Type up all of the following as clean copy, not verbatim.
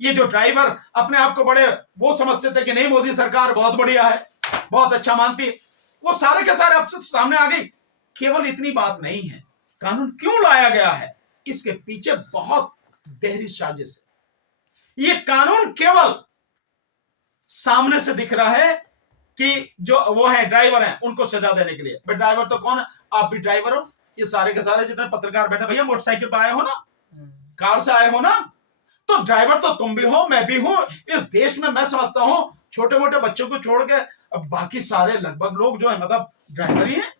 ये जो ड्राइवर अपने आप को बड़े वो समझते थे कि नहीं मोदी सरकार बहुत बढ़िया है, बहुत अच्छा मानती है, वो सारे के सारे अब सामने आ गई। केवल इतनी बात नहीं है, कानून क्यों लाया गया है, इसके पीछे बहुत गहरी साजिश है। ये कानून केवल सामने से दिख रहा है कि जो वो है ड्राइवर हैं उनको सजा देने के लिए। भाई ड्राइवर तो कौन है, आप भी ड्राइवर हो, ये सारे के सारे जितने पत्रकार बैठे, भैया मोटरसाइकिल पर आए हो ना, कार से आए हो ना, तो ड्राइवर तो तुम भी हो, मैं भी हूं। इस देश में मैं समझता हूं छोटे मोटे बच्चों को छोड़ के बाकी सारे लगभग लोग जो है मतलब ड्राइवर ही है।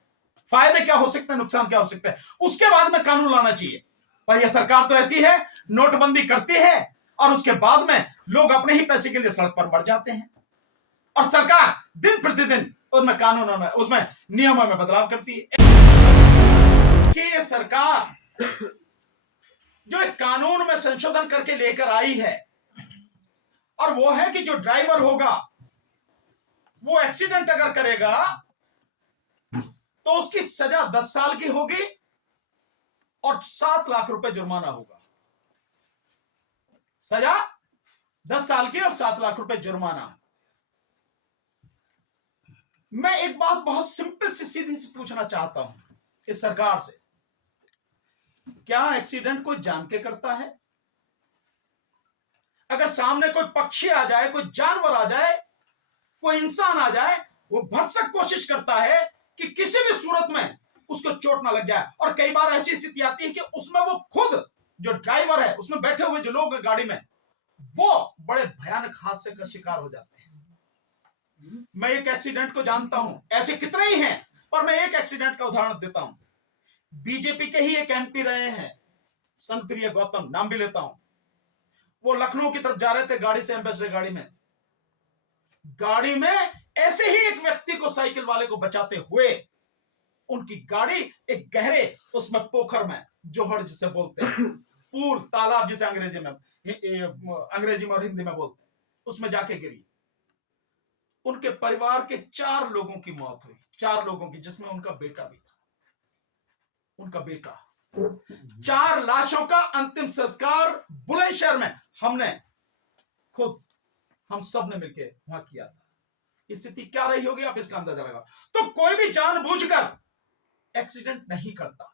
फायदे क्या हो सकते हैं, नुकसान क्या हो सकते हैं, उसके बाद में कानून लाना चाहिए। पर यह सरकार तो ऐसी है, नोटबंदी करती है और उसके बाद में लोग अपने ही पैसे के लिए सड़क पर बढ़ जाते हैं और सरकार दिन प्रतिदिन उनमें कानूनों में, उसमें नियमों में बदलाव करती है। कि ये सरकार जो एक कानून में संशोधन करके लेकर आई है, और वो है कि जो ड्राइवर होगा वो एक्सीडेंट अगर करेगा तो उसकी सजा 10 साल की होगी और 7 लाख रुपए जुर्माना होगा। सजा 10 साल की और 7 लाख रुपए जुर्माना। मैं एक बात बहुत सिंपल सी सीधी सी पूछना चाहता हूं इस सरकार से, क्या एक्सीडेंट कोई जान के करता है? अगर सामने कोई पक्षी आ जाए, कोई जानवर आ जाए, कोई इंसान आ जाए, वो भरसक कोशिश करता है कि किसी भी सूरत में उसको चोट ना लग जाए। और कई बार ऐसी स्थिति आती है कि उसमें वो खुद जो ड्राइवर है, उसमें बैठे हुए जो लोग गाड़ी में, वो बड़े भयानक हादसे का शिकार हो जाते हैं। मैं एक एक्सीडेंट को जानता हूं, ऐसे कितने ही हैं, पर मैं एक एक्सीडेंट का उदाहरण देता हूं। बीजेपी के ही एक एमपी रहे हैं, संगप्रिय गौतम, नाम भी लेता हूं। वो लखनऊ की तरफ जा रहे थे गाड़ी से, एम्बेसडर गाड़ी में ऐसे ही एक व्यक्ति को, साइकिल वाले को बचाते हुए उनकी गाड़ी एक गहरे उसमें पोखर में, जोहड़ जिसे बोलते हैं, पूल तालाब जिसे अंग्रेजी में और हिंदी में बोलते हैं, उसमें जाके गिरी। उनके परिवार के 4 लोगों की मौत हुई, 4 लोगों की, जिसमें उनका बेटा भी था। उनका बेटा, 4 लाशों का अंतिम संस्कार बुलंदशहर में हमने खुद, हम सब ने मिलकर वहां किया था। स्थिति क्या रही होगी आप इसका अंदाजा लगा। तो कोई भी जानबूझकर एक्सीडेंट नहीं करता,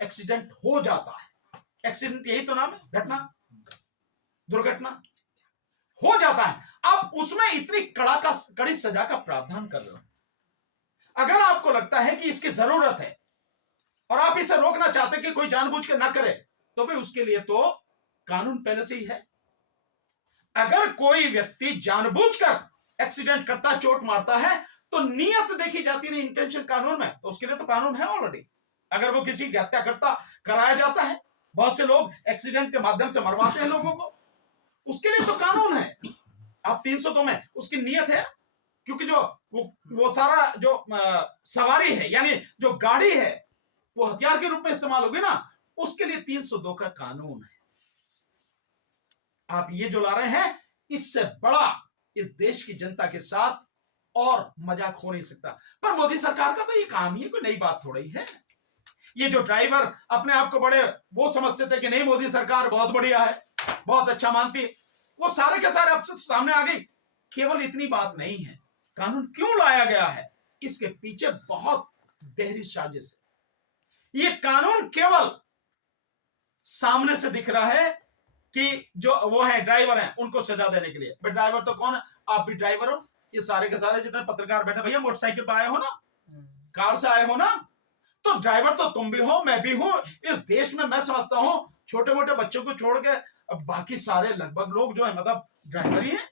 एक्सीडेंट हो जाता है। एक्सीडेंट यही तो नाम है, घटना, दुर्घटना हो जाता है। आप उसमें इतनी कड़ी सजा का प्रावधान कर रहे हो। अगर आपको लगता है कि इसकी जरूरत है और आप इसे रोकना चाहते कि कोई जानबूझ के ना करे, तो भी उसके लिए तो कानून पहले से ही है। अगर कोई व्यक्ति जानबूझकर एक्सीडेंट करता, चोट मारता है, तो नियत देखी जाती है, इंटेंशन कानून में, तो उसके लिए तो कानून है ऑलरेडी। अगर वो किसी की हत्या करता, कराया जाता है, बहुत से लोग एक्सीडेंट के माध्यम से मरवाते हैं लोगों को, उसके लिए तो कानून है। आप 302 में उसकी नियत है, क्योंकि जो वो सारा जो सवारी है, यानी जो गाड़ी है, वो हथियार के रूप में इस्तेमाल होगी ना, उसके लिए 302 का कानून है। आप ये जो ला रहे हैं, इससे बड़ा इस देश की जनता के साथ और मजाक हो नहीं सकता। पर मोदी सरकार का तो ये काम ही है, कोई नई बात थोड़ी है। ये जो ड्राइवर अपने आप को बड़े वो समझते थे कि नहीं मोदी सरकार बहुत बढ़िया है, बहुत अच्छा मानती है, वो सारे के सारे अब सामने आ गई। केवल इतनी बात नहीं है, कानून क्यों लाया गया है, इसके पीछे बहुत गहरी साजिश है। ये कानून केवल सामने से दिख रहा है कि जो वो है ड्राइवर हैं उनको सजा देने के लिए। भाई ड्राइवर तो कौन है, आप भी ड्राइवर हो, ये सारे के सारे जितने पत्रकार बैठे, भैया मोटरसाइकिल पर आए हो ना, कार से आए हो ना, तो ड्राइवर तो तुम भी हो, मैं भी हूं। इस देश में मैं समझता हूं छोटे मोटे बच्चों को छोड़ के बाकी सारे लगभग लोग जो है मतलब ड्राइवर ही है।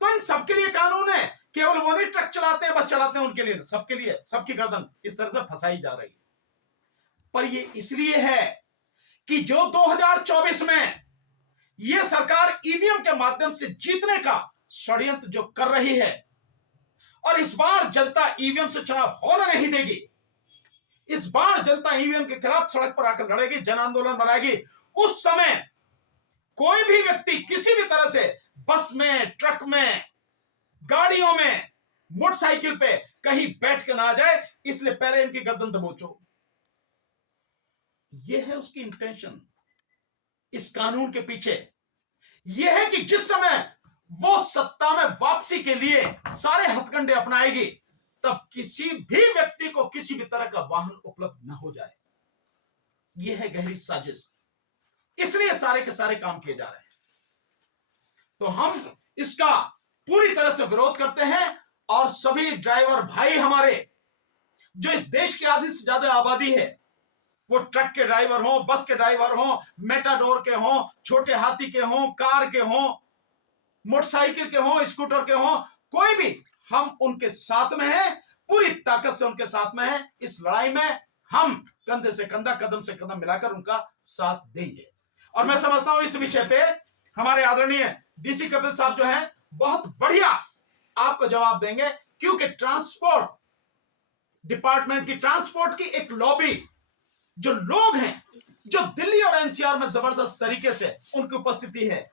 तो इन सबके लिए कानून है, केवल वो नहीं ट्रक चलाते हैं बस चलाते हैं उनके लिए, सबके लिए, सबकी गर्दन इस तरह से फंसाई जा रही है। पर ये इसलिए है कि जो 2024 में यह सरकार ईवीएम के माध्यम से जीतने का षड्यंत्र जो कर रही है, और इस बार जनता ईवीएम से चुनाव होने नहीं देगी। इस बार जनता ईवीएम के खिलाफ सड़क पर आकर लड़ेगी, जन आंदोलन बनाएगी। उस समय कोई भी व्यक्ति किसी भी तरह से बस में, ट्रक में, गाड़ियों में, मोटरसाइकिल पे कहीं बैठ के ना आ जाए, इसलिए पहले इनकी गर्दन दबोचो। यह है उसकी इंटेंशन इस कानून के पीछे। यह है कि जिस समय वो सत्ता में वापसी के लिए सारे हथकंडे अपनाएगी, तब किसी भी व्यक्ति को किसी भी तरह का वाहन उपलब्ध न हो जाए। यह है गहरी साजिश, इसलिए सारे के सारे काम किए जा रहे हैं। तो हम इसका पूरी तरह से विरोध करते हैं, और सभी ड्राइवर भाई हमारे, जो इस देश की आधी से ज्यादा आबादी है, वो ट्रक के ड्राइवर हो, बस के ड्राइवर हो, मेटाडोर के हो, छोटे हाथी के हो, कार के हो, मोटरसाइकिल के हो, स्कूटर के हो, कोई भी, हम उनके साथ में हैं, पूरी ताकत से उनके साथ में हैं। इस लड़ाई में हम कंधे से कंधा, कदम से कदम मिलाकर उनका साथ देंगे। और मैं समझता हूं इस विषय पे हमारे आदरणीय डीसी कपिल साहब जो हैं बहुत बढ़िया आपको जवाब देंगे, क्योंकि ट्रांसपोर्ट डिपार्टमेंट की, ट्रांसपोर्ट की एक लॉबी, जो लोग हैं, जो दिल्ली और एनसीआर में जबरदस्त तरीके से उनकी उपस्थिति है,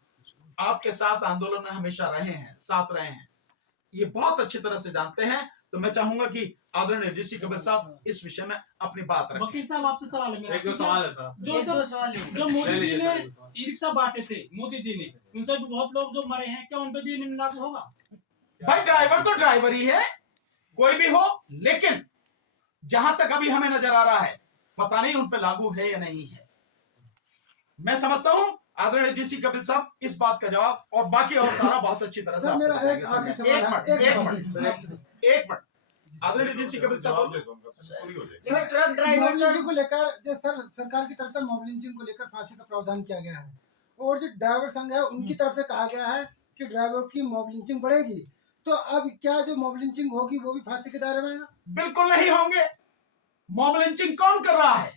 आपके साथ आंदोलन में हमेशा रहे हैं, साथ रहे हैं, ये बहुत अच्छी तरह से जानते हैं। तो मैं चाहूंगा कि आदरणीय डीसी कपिल साहब इस विषय में अपनी बात रखें। वकील साहब, आपसे सवाल है मेरा। एक दो सवाल है साहब। जो मोदी जी ने ई रिक्शा बांटे थे, मोदी जी ने, उनसे भी बहुत लोग जो मरे हैं, क्या उन पे भी नियम लागू होगा? भाई ड्राइवर तो ड्राइवर ही है, कोई भी हो, लेकिन जहां तक अभी हमें नजर आ रहा है, पता नहीं उन पे लागू है या नहीं है। मैं समझता हूं आदरणीय डीसी कपिल साहब इस बात का जवाब और बाकी और सारा बहुत अच्छी तरह से सर, मेरा एक मिनट आदरणीय डीसी कपिल साहब, ट्रक ड्राइवर को लेकर जो सर सरकार की तरफ से मॉब लिंचिंग को लेकर फांसी का प्रावधान किया गया है, और जो ड्राइवर संघ है उनकी तरफ से कहा गया है कि ड्राइवर की मॉब लिंचिंग बढ़ेगी। तो अब क्या जो मॉब लिंचिंग होगी वो भी फांसी के दायरे में है? बिल्कुल नहीं होंगे। मॉब लिंचिंग कौन कर रहा है?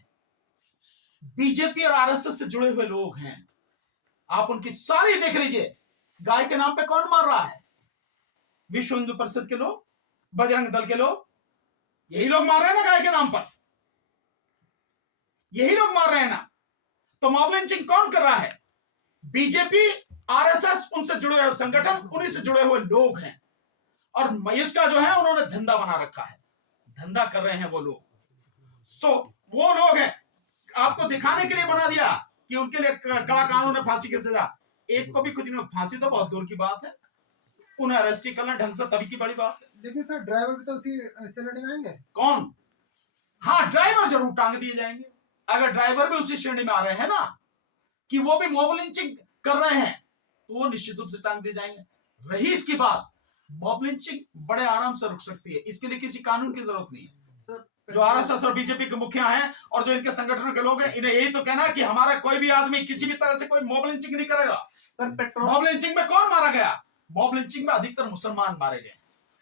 बीजेपी और आरएसएस से जुड़े हुए लोग हैं। आप उनकी सारी देख लीजिए। गाय के नाम पे कौन मार रहा है? विश्व हिंदू परिषद के लोग, बजरंग दल के लोग, यही लोग मार रहे हैं ना गाय के नाम पर, यही लोग मार रहे हैं ना। तो मॉब लिंचिंग कौन कर रहा है? बीजेपी, आरएसएस, उनसे जुड़े हुए संगठन, उन्हीं से जुड़े हुए लोग हैं। और इसका जो है उन्होंने धंधा बना रखा है, धंधा कर रहे हैं वो लोग। वो लोग हैं, आपको दिखाने के लिए बना दिया कि उनके लिए कड़ा कानून है, फांसी की सजा। एक को भी कुछ नहीं, फांसी तो बहुत दूर की बात है, उन्हें अरेस्ट करना ढंग से तभी की बड़ी बात है। लेकिन सर ड्राइवर भी तो उसी श्रेणी में आएंगे। कौन? हाँ, ड्राइवर जरूर टांग दिए जाएंगे। अगर ड्राइवर भी उसी श्रेणी में आ रहे हैं ना, कि वो भी मॉब लिंचिंग कर रहे हैं, तो वो निश्चित रूप से टांग दिए जाएंगे। रही इसकी बात, मॉब लिंचिंग बड़े आराम से रुक सकती है, इसके लिए किसी कानून की जरूरत नहीं है। जो आरएसएस और बीजेपी के मुखिया हैं और जो इनके संगठनों के लोग हैं, इन्हें यही तो कहना है कि हमारा कोई भी आदमी किसी भी तरह से कोई मॉब लिंचिंग नहीं करेगा। सर पेट्रोल मॉब लिंचिंग में कौन मारा गया? मॉब लिंचिंग में अधिकतर मुसलमान मारे गए।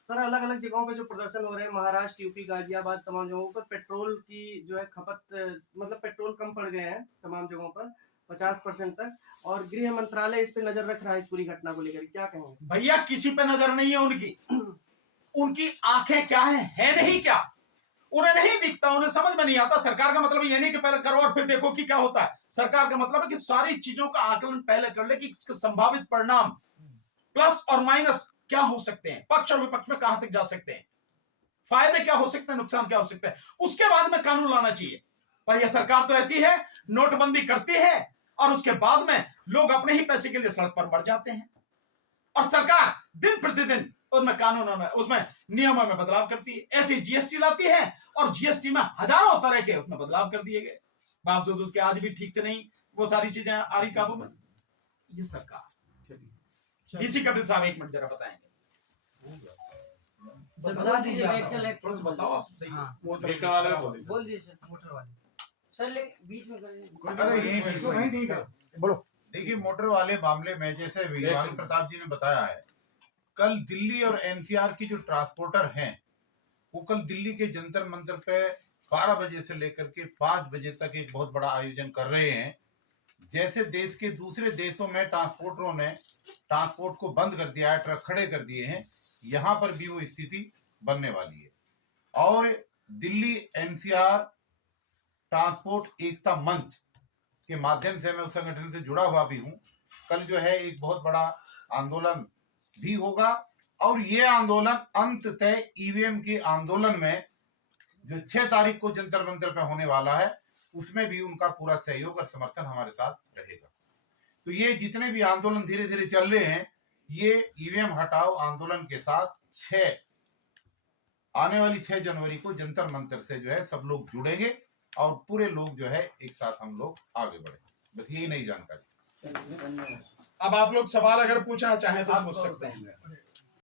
सर अलग अलग जगहों पे जो प्रदर्शन हो रहे हैं, महाराष्ट्र, यूपी, गाजियाबाद, तमाम जगहों पर पेट्रोल की जो है खपत, मतलब पेट्रोल कम पड़ गए हैं तमाम जगहों पर 50% तक, और गृह मंत्रालय इस पे नजर रख रहा है इस पूरी घटना को लेकर, क्या कहेंगे? भैया किसी पे नजर नहीं है उनकी। उनकी आंखें क्या है नहीं क्या, उन्हें नहीं दिखता, उन्हें समझ में नहीं आता। सरकार का मतलब ये नहीं कि पहले करो और फिर देखो कि क्या होता है। सरकार का मतलब है कि सारी चीजों का आकलन पहले कर ले कि इसके संभावित परिणाम प्लस और माइनस क्या हो सकते हैं, पक्ष और विपक्ष में कहां तक जा सकते हैं, फायदे क्या हो सकते हैं, नुकसान क्या हो सकते हैं, उसके बाद में कानून लाना चाहिए। पर यह सरकार तो ऐसी है, नोटबंदी करती है और उसके बाद में लोग अपने ही पैसे के लिए सड़क पर बढ़ जाते हैं, और सरकार दिन प्रतिदिन उनमें कानूनों में, उसमें नियमों में बदलाव करती है। ऐसी जीएसटी लाती है और जीएसटी में हजारों तरह के उसमें बदलाव कर दिए गए, बावजूद उसके आज भी ठीक से नहीं वो सारी चीजें आ रही काबू में। ये सरकार। डीसी कपिल साहब एक मिनट जरा बताएंगे। बता दीजिए थोड़ा सा बताओ आप सही। मोटर वाले बोल दीजिए सर, मोटर वाले सर, ले बीच में करिए। अरे यही ठीक है, बोलो। देखिए, मोटर वाले मामले में जैसे विवान प्रताप जी ने बताया है, कल दिल्ली और एनसीआर की जो ट्रांसपोर्टर हैं, वो कल दिल्ली के जंतर मंतर पे 12 बजे से लेकर के 5 बजे तक एक बहुत बड़ा आयोजन कर रहे हैं। जैसे देश के दूसरे देशों में ट्रांसपोर्टरों ने ट्रांसपोर्ट को बंद कर दिया है, ट्रक खड़े कर दिए हैं, यहाँ पर भी वो स्थिति बनने वाली है। और दिल्ली एनसीआर ट्रांसपोर्ट एकता मंच के माध्यम से, मैं उस संगठन से जुड़ा हुआ भी हूँ, कल जो है एक बहुत बड़ा आंदोलन भी होगा। और ये आंदोलन अंततः ईवीएम के आंदोलन में जो 6 तारीख को जंतर मंतर पे होने वाला है, उसमें भी उनका पूरा सहयोग और समर्थन हमारे साथ रहेगा। तो ये जितने भी आंदोलन धीरे धीरे चल रहे हैं, ये ईवीएम हटाओ आंदोलन के साथ आने वाली 6 जनवरी को जंतर मंतर से जो है सब लोग जुड़ेंगे और पूरे लोग जो है एक साथ हम लोग आगे बढ़ेंगे। बस यही नई जानकारी। अब आप लोग सवाल अगर पूछना चाहें तो पूछ सकते हैं।